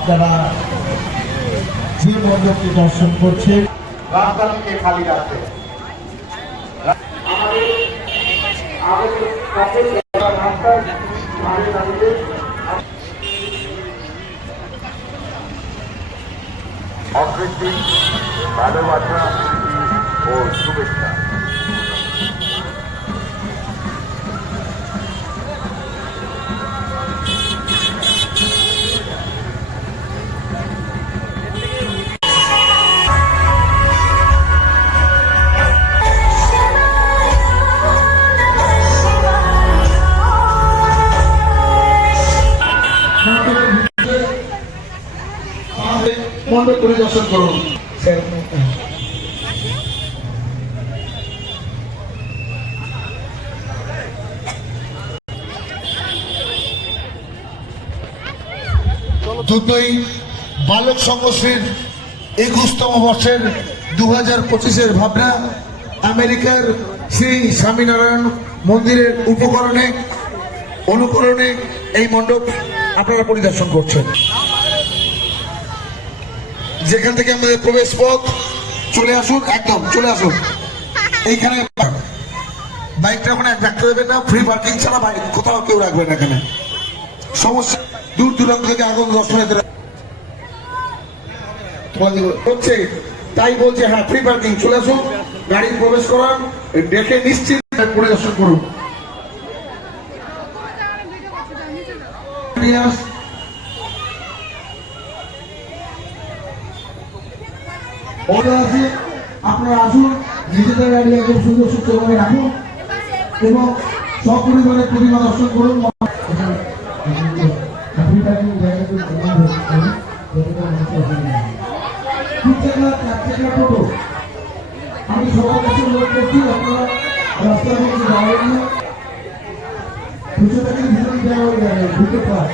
আপনারা যে মণ্ডপটি দর্শন করছেন রাস্তাকে খালি রাখতে অকৃত্রিম ভালোবাসা ও শুভেচ্ছা। মণ্ডপ পরিদর্শন করুন। দুটোই বালক সংঘশ্রীর 21তম বর্ষের 2025-এর ভাবনা আমেরিকার শ্রী স্বামীনারায়ণ মন্দিরের অনুকরণে এই মণ্ডপ আপনারা পরিদর্শন করছেন। যেখান থেকে আমাদের প্রবেশ পথ, চলে আসুন, একদম চলে আসুন। এইখানে বাইকটা ওখানে রাখতে দেবেন না, ফ্রি পার্কিং ছাড়া বাইক কোথাও কেউ রাখবেন না। এখানে সমস্যা দূর দূরান্ত থেকে আগত দর্শনার্থীরা হচ্ছে, তাই বলছে হ্যাঁ ফ্রি পার্কিং, চলে আসুন, গাড়ি প্রবেশ করান, দেখে নিশ্চিত পরিদর্শন করুন। আপনারা আসুন, নিজেদের গাড়ি একদম সুন্দর সুস্থভাবে রাখুন এবং সপরিবারে প্রতিমা দর্শন করুন। আমি সবার কাছে অনুরোধ করছি, আপনারা রাস্তার মধ্যে যাওয়ার জন্য 200 টাকা ভিতরে যাওয়া ঢুকে পায়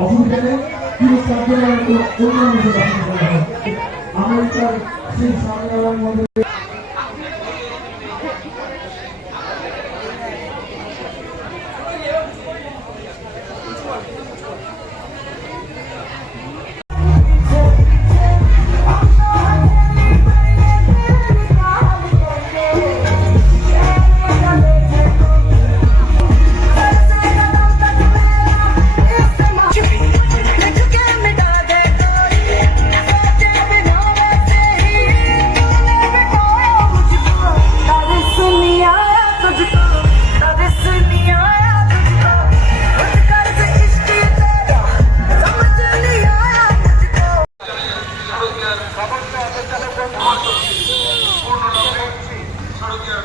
অসুবিধা নেই। আমেরিকার সেই স্বামীনারায়ণ মন্দিরে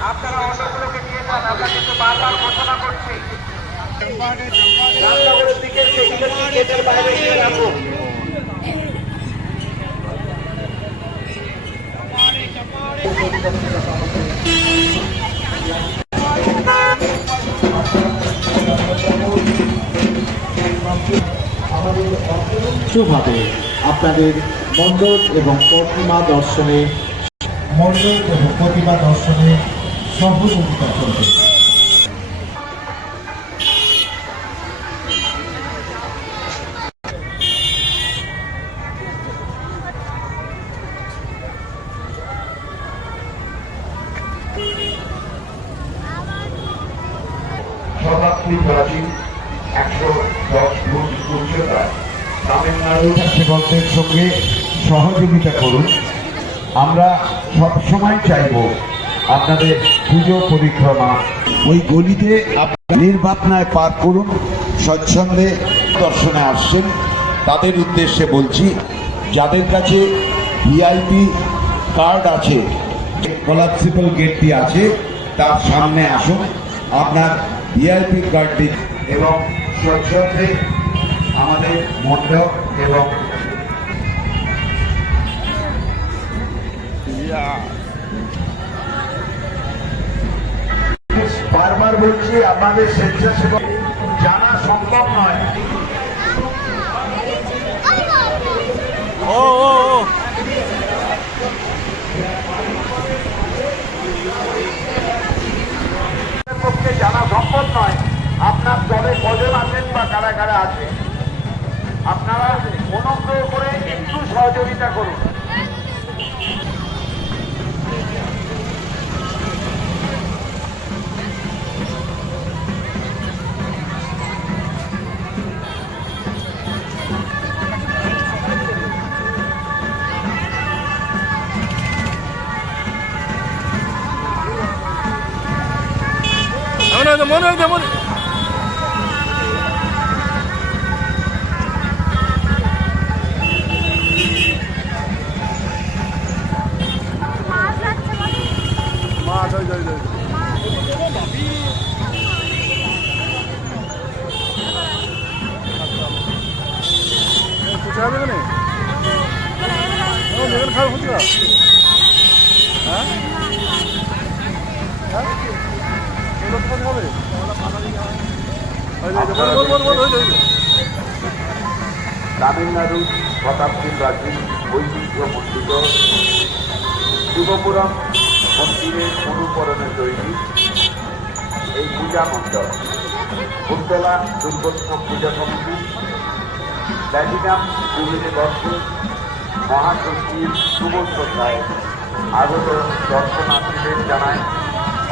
আপনারা অটোগুলোকে নিয়ে যান। আমরা কিন্তু বারবার ঘোষণা করছি, রান্নাঘরের দিকে সেগুলো গেটের বাইরে নিয়ে রাখুন। ভাবে আপনাদের মণ্ডপ এবং প্রতিমা দর্শনে সহযোগিতা করবে। শতাব্দী প্রাচীন 110 ফুট উচ্চতায় তামিলনাড়ু সেবকদের সঙ্গে সহযোগিতা করুন। আমরা সবসময় চাইব আপনাদের পুজো পরিক্রমা ওই গলিতে নির্বাপনায় পার করুন। স্বচ্ছন্দে দর্শনে আসছেন তাদের উদ্দেশ্যে বলছি, যাদের কাছে ভিআইপি কার্ড আছে, কোলাপসিবল গেটটি আছে, তার সামনে আসুন, আপনার ভিআইপি কার্ডটি এবং স্বচ্ছন্দে আমাদের মণ্ডপ এবং বারবার বলছি আমাদের স্বেচ্ছাসেবক জানা সম্ভব নয়। পক্ষে জানা সহযোগিতা করুন। মনে মাছ যাই যাবে না যেখানে খাওয়া হচ্ছে হ্যাঁ তামিলনাড়ু শতাব্দীর প্রাচীন ঐতিহ্যমণ্ডিত শিবপুরম মন্দিরের অনুকরণে তৈরি এই পূজা মণ্ডপ ফুলতলা দুর্গোৎসব পূজা কমিটি প্ল্যাটিনাম জুবিলি বর্ষে মহাসচিব সুবোধ কোথায় আগত দর্শনার্থীদের জানায়